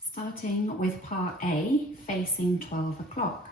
Starting with part A, facing 12 o'clock.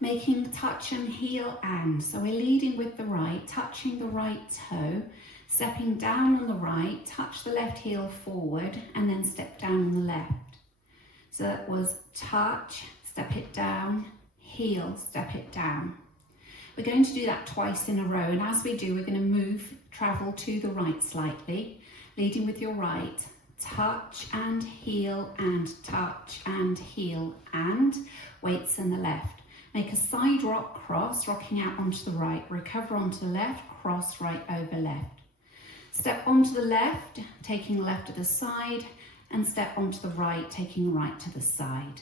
Making touch and heel and. So we're leading with the right, touching the right toe, stepping down on the right, touch the left heel forward, and then step down on the left. So that was touch, step it down, heel, step it down. We're going to do that twice in a row, and as we do, we're going to travel to the right slightly, leading with your right, touch and heel and touch and heel and weights in the left. Make a side rock cross, rocking out onto the right, recover onto the left, cross right over left. Step onto the left, taking the left to the side, and step onto the right, taking the right to the side.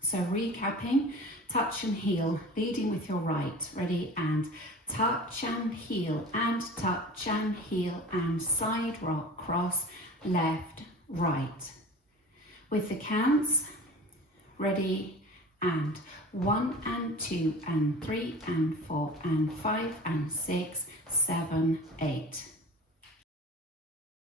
So recapping, touch and heel, leading with your right, ready, and touch and heel and touch and heel and side rock cross, left, right. With the counts, ready, and 1 and 2 and 3 and 4 and 5 and 6, 7, 8.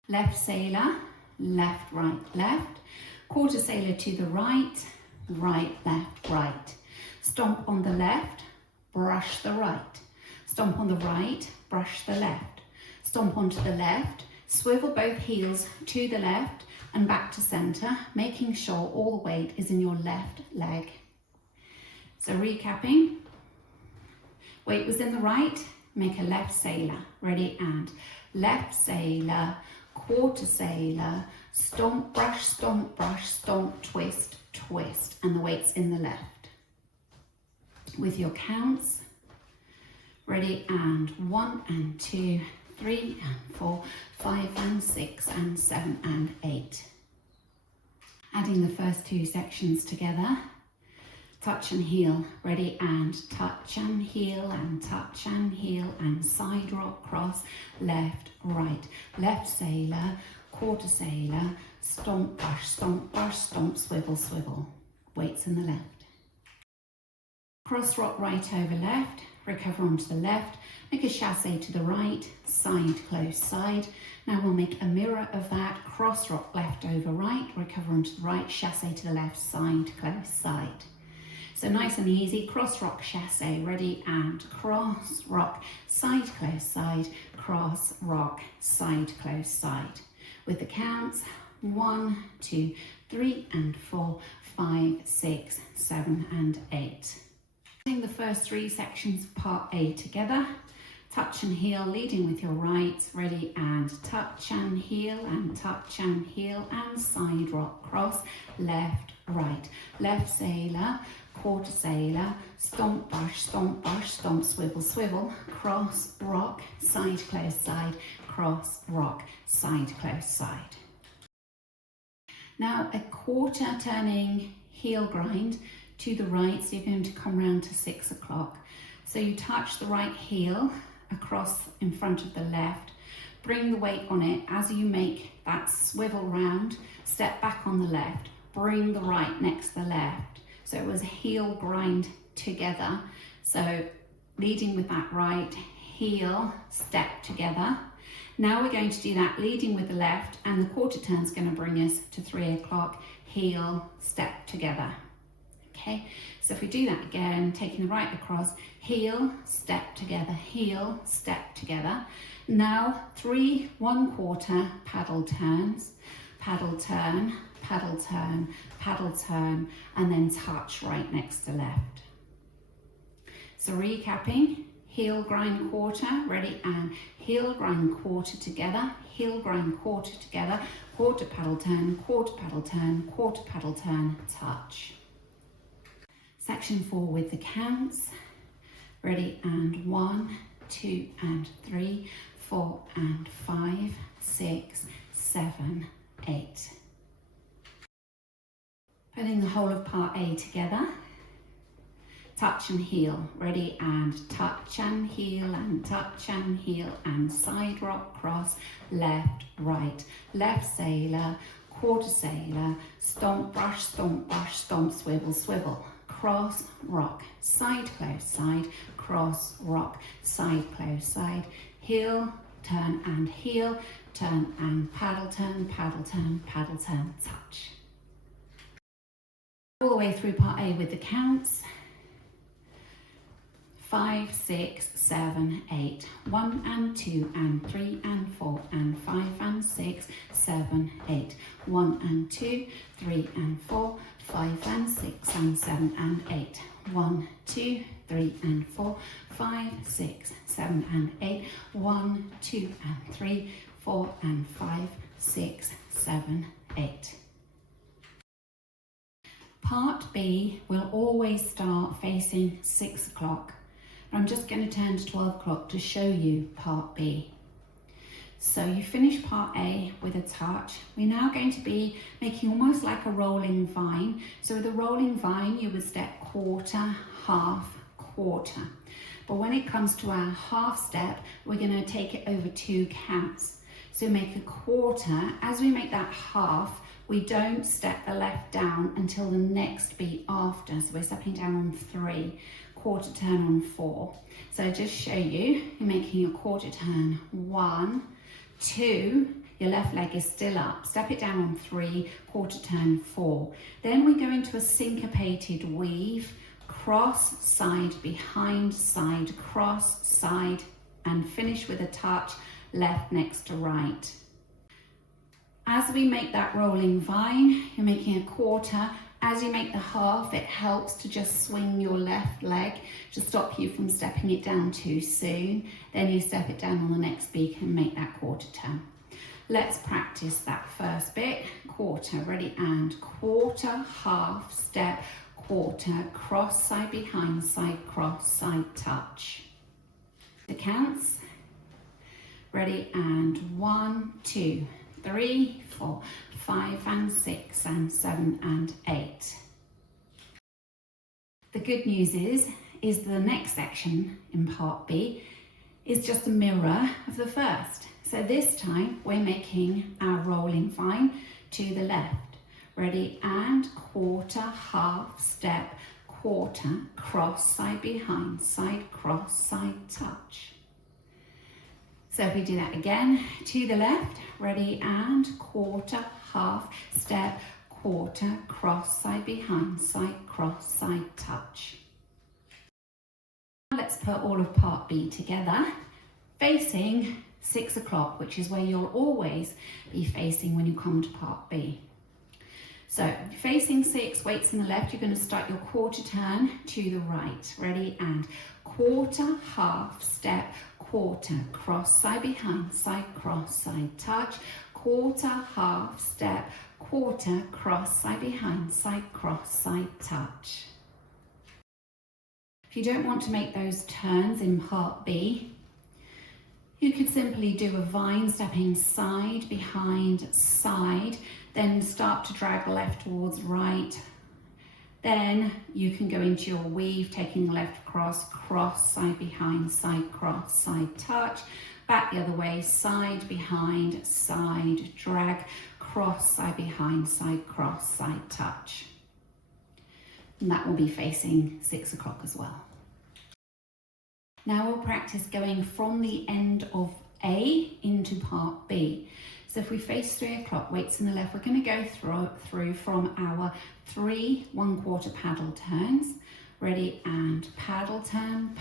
Left sailor, left, right, left. Quarter sailor to the right, right, left, right. Stomp on the left, brush the right. Stomp on the right, brush the left. Stomp onto the left, swivel both heels to the left and back to centre, making sure all the weight is in your left leg. So recapping, weight was in the right, make a left sailor, ready, and left sailor, quarter sailor, stomp, brush, stomp, twist, twist, and the weight's in the left. With your counts, ready, and 1 and 2, 3 and 4, 5 and 6 and 7 and 8. Adding the first two sections together. Touch and heel, ready, and touch and heel and touch and heel and side rock cross, left, right, left sailor, quarter sailor, stomp, brush, stomp, swivel, swivel. Weights in the left. Cross rock right over left, recover onto the left, make a chassé to the right, side, close, side. Now we'll make a mirror of that, cross rock left over right, recover onto the right, chassé to the left, side, close, side. So nice and easy, cross rock chassé, ready, and cross rock, side, close, side, cross rock, side, close, side. With the counts, 1, 2, 3 and 4, 5, 6, 7 and 8. Doing the first three sections of part A together. Touch and heel, leading with your right, ready, and touch and heel and touch and heel and side rock cross, left, right, left sailor, quarter sailor, stomp, brush, stomp, swivel, swivel, cross, rock, side, close, side, cross, rock, side, close, side. Now a quarter turning heel grind to the right, so you're going to come round to 6 o'clock. So you touch the right heel across in front of the left, bring the weight on it as you make that swivel round, step back on the left, bring the right next to the left. So it was heel grind together. So leading with that right, heel, step together. Now we're going to do that leading with the left, and the quarter turn is going to bring us to 3 o'clock, heel, step together. Okay, so if we do that again, taking the right across, heel, step together, heel, step together. Now 3 1/4 paddle turns, paddle turn, paddle turn, paddle turn, and then touch right next to left. So recapping, heel grind quarter, ready, and heel grind quarter together, heel grind quarter together, quarter paddle turn, quarter paddle turn, quarter paddle turn, touch. Section 4 with the counts, ready, and 1, 2 and 3, 4 and 5, 6, 7, 8. Putting the whole of part A together. Touch and heel, ready, and touch and heel and touch and heel and side rock cross, left, right, left sailor, quarter sailor, stomp, brush, stomp, swivel, swivel, cross, rock, side, close, side, cross, rock, side, close, side, heel, turn and heel, turn and paddle turn, touch. All the way through part A with the counts. 5, 6, 7, 8, 1 and 2 and 3 and 4 and 5 and 6, 7, 8, 1 and 2, 3 and 4, 5 and 6 and 7 and 8, 1, 2, 3 and 4, 5, 6, 7 and 8, 1, 2 and 3, 4 and 5, 6, 7, 8. Part B will always start facing 6 o'clock. I'm just going to turn to 12 o'clock to show you part B. So you finish part A with a touch. We're now going to be making almost like a rolling vine. So with a rolling vine, you would step quarter, half, quarter. But when it comes to our half step, we're going to take it over 2 counts. So make a quarter. As we make that half, we don't step the left down until the next beat after. So we're stepping down on 3. Quarter turn on 4. So just show you, you're making a quarter turn 1, 2, your left leg is still up, step it down on 3, quarter turn 4. Then we go into a syncopated weave, cross, side, behind, side, cross, side, and finish with a touch, left next to right. As we make that rolling vine, you're making a quarter. As you make the half, it helps to just swing your left leg to stop you from stepping it down too soon. Then you step it down on the next beat and make that quarter turn. Let's practice that first bit. Quarter, ready, and quarter, half, step, quarter, cross, side, behind, side, cross, side, touch. The counts. Ready, and 1, 2, 3, 4, 5 and 6 and 7 and 8. The good news is the next section in part B is just a mirror of the first. So this time we're making our rolling vine to the left. Ready, and quarter, half, step, quarter, cross, side, behind, side, cross, side, touch. So if we do that again, to the left, ready, and quarter, half, step, quarter, cross, side, behind, side, cross, side, touch. Now let's put all of part B together, facing 6 o'clock, which is where you'll always be facing when you come to part B. So facing 6, weights on the left, you're going to start your quarter turn to the right. Ready, and quarter, half, step, quarter, cross, side, behind, side, cross, side, touch, quarter, half, step, quarter, cross, side, behind, side, cross, side, touch. If you don't want to make those turns in part B, you could simply do a vine, stepping side, behind, side, then start to drag left towards right. Then you can go into your weave, taking left cross, cross, side, behind, side, cross, side, touch, back the other way, side, behind, side, drag, cross, side, behind, side, cross, side, touch. And that will be facing 6 o'clock as well. Now we'll practice going from the end of A into part B. So if we face 3 o'clock, weights on the left, we're going to go through from our 3 1/4 paddle turns. Ready, and paddle turn,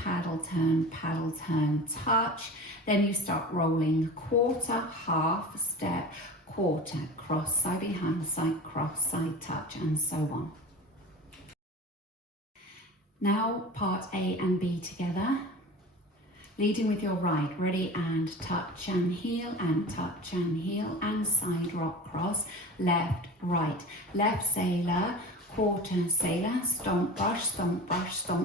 touch. Then you start rolling quarter, half, step, quarter, cross, side, behind, side, cross, side, touch, and so on. Now part A and B together. Leading with your right, ready, and touch and heel, and touch and heel, and side rock cross, left, right, left sailor, quarter sailor, stomp brush, stomp,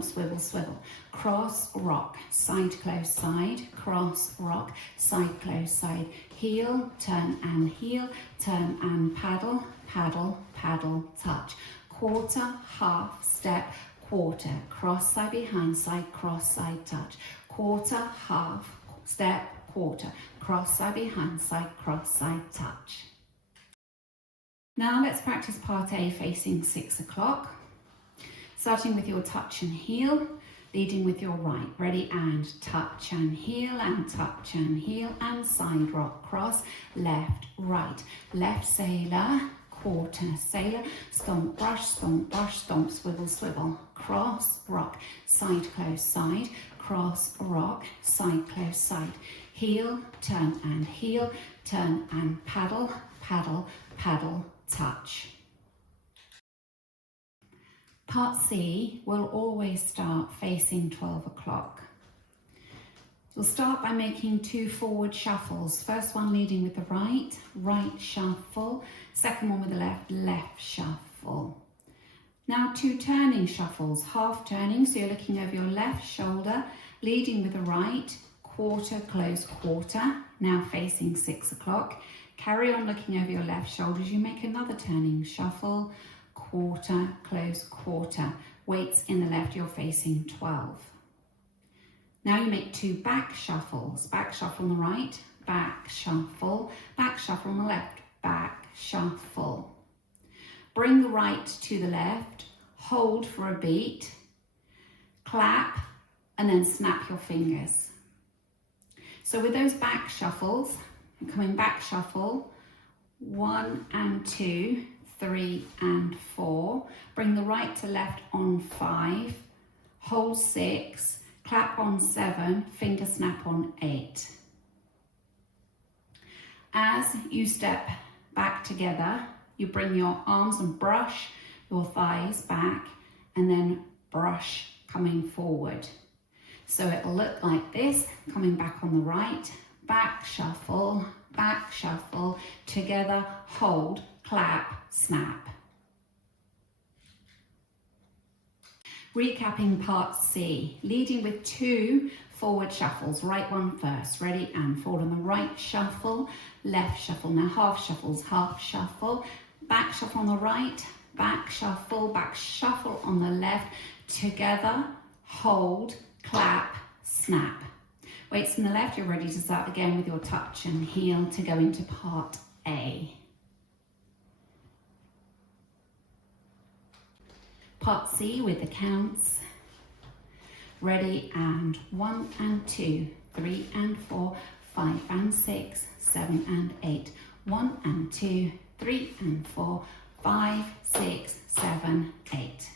swivel, swivel, cross, rock, side, close, side, cross, rock, side, close, side, heel, turn and paddle, paddle, paddle, touch, quarter, half, step, quarter, cross, side, behind, side, cross, side, touch, quarter, half, step, quarter, cross, side, behind, side, cross, side, touch. Now let's practice part A facing 6 o'clock. Starting with your touch and heel, leading with your right. Ready, and touch and heel, and touch and heel, and side rock, cross, left, right, left sailor, quarter sailor, stomp, brush, stomp, swivel, swivel, cross, rock, side, close, side, cross, rock, side, close, side, heel, turn and paddle, paddle, paddle, touch. Part C will always start facing 12 o'clock. We'll start by making 2 forward shuffles. First one leading with the right, right shuffle. Second one with the left, left shuffle. Now 2 turning shuffles, half turning, so you're looking over your left shoulder, leading with the right, quarter, close, quarter, now facing 6 o'clock. Carry on looking over your left shoulder as you make another turning shuffle, quarter, close, quarter. Weights in the left, you're facing 12. Now you make 2 back shuffles. Back shuffle on the right, back shuffle on the left, back shuffle. Bring the right to the left, hold for a beat, clap, and then snap your fingers. So with those back shuffles, coming back shuffle, 1 and 2, 3 and 4. Bring the right to left on 5, hold 6, clap on 7, finger snap on 8. As you step back together, you bring your arms and brush your thighs back, and then brush coming forward. So it'll look like this, coming back on the right, back shuffle, together, hold, clap, snap. Recapping part C, leading with 2 forward shuffles, right one first, ready, and forward on the right shuffle, left shuffle. Now half shuffles, half shuffle, back shuffle on the right, back shuffle on the left, together, hold, clap, snap. Weights in the left, you're ready to start again with your touch and heel to go into part A. Part C with the counts. Ready, and 1 and 2, 3 and 4, 5 and 6, 7 and 8. 1 and 2, 3 and 4, 5, 6, 7, 8.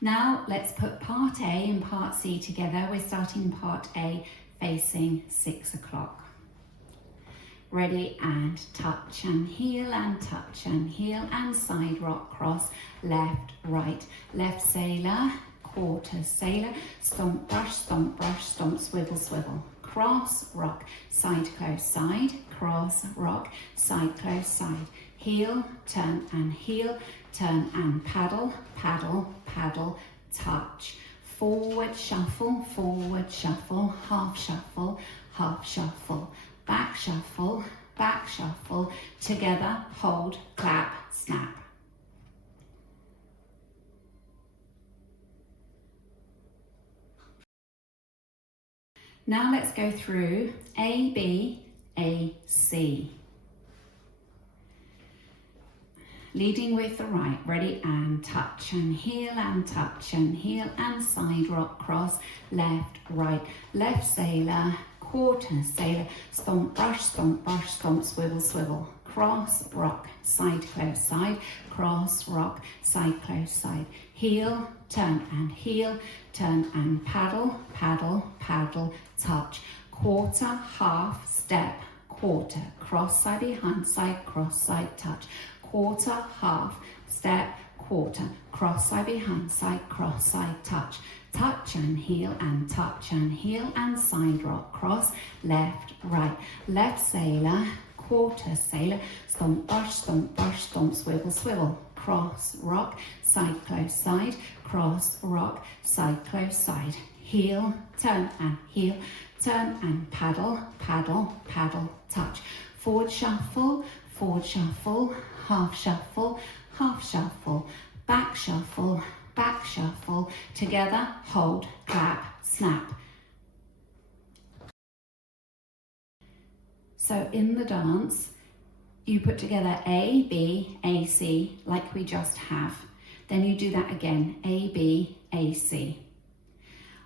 Now let's put part A and part C together. We're starting part A facing 6 o'clock. Ready, and touch and heel, and touch and heel, and side rock, cross, left, right, left sailor, quarter sailor, stomp, brush, stomp, swivel, swivel, cross, rock, side, close, side, cross, rock, side, close, side, heel, turn and paddle, paddle, paddle, touch, forward shuffle, half shuffle, half shuffle, back shuffle, together, hold, clap, snap. Now let's go through A, B, A, C. Leading with the right, ready, and touch and heel, and touch and heel, and side rock, cross, left, right, left sailor, quarter sailor, stomp, brush, stomp, swivel, swivel, cross, rock, side, close, side, cross, rock, side, close, side, heel, turn and paddle, paddle, paddle, touch, quarter, half, step, quarter, cross side behind side, cross side, touch, quarter, half, step, quarter, cross side behind side, cross side, touch, touch and heel, and touch and heel, and side rock, cross, left, right, left sailor, quarter sailor, stomp, brush, stomp, swivel, swivel, cross, rock, side, close, side, cross, rock, side, close, side, heel, turn and paddle, paddle, paddle, touch, forward shuffle, half shuffle, half shuffle, back shuffle, together, hold, clap, snap. So in the dance, you put together A, B, A, C, like we just have. Then you do that again, A, B, A, C.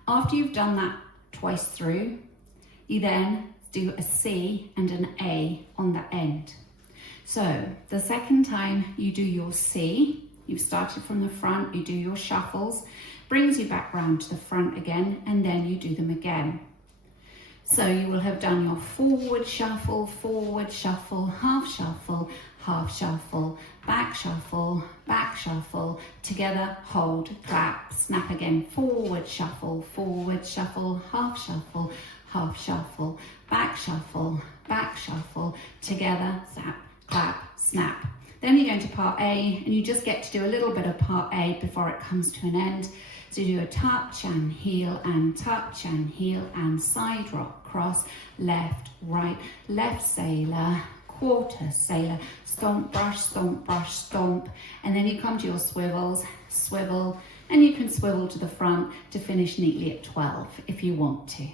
After you've done that twice through, you then do a C and an A on the end. So the second time you do your C, you've started from the front, you do your shuffles, brings you back round to the front again, and then you do them again. So you will have done your forward shuffle, half shuffle, back shuffle, together, hold, clap, snap again, forward shuffle, half shuffle, back shuffle, together, snap, clap, snap. Then you go into part A, and you just get to do a little bit of part A before it comes to an end. So you do a touch and heel and touch and heel and side rock cross, left, right, left sailor, quarter sailor, stomp, brush, stomp. And then you come to your swivels, swivel, and you can swivel to the front to finish neatly at 12 if you want to.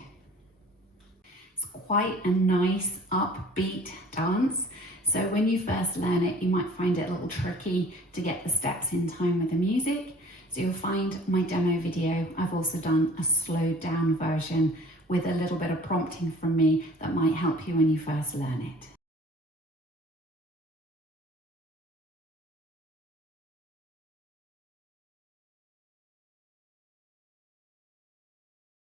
It's quite a nice upbeat dance. So when you first learn it, you might find it a little tricky to get the steps in time with the music. So you'll find my demo video, I've also done a slowed down version with a little bit of prompting from me that might help you when you first learn it.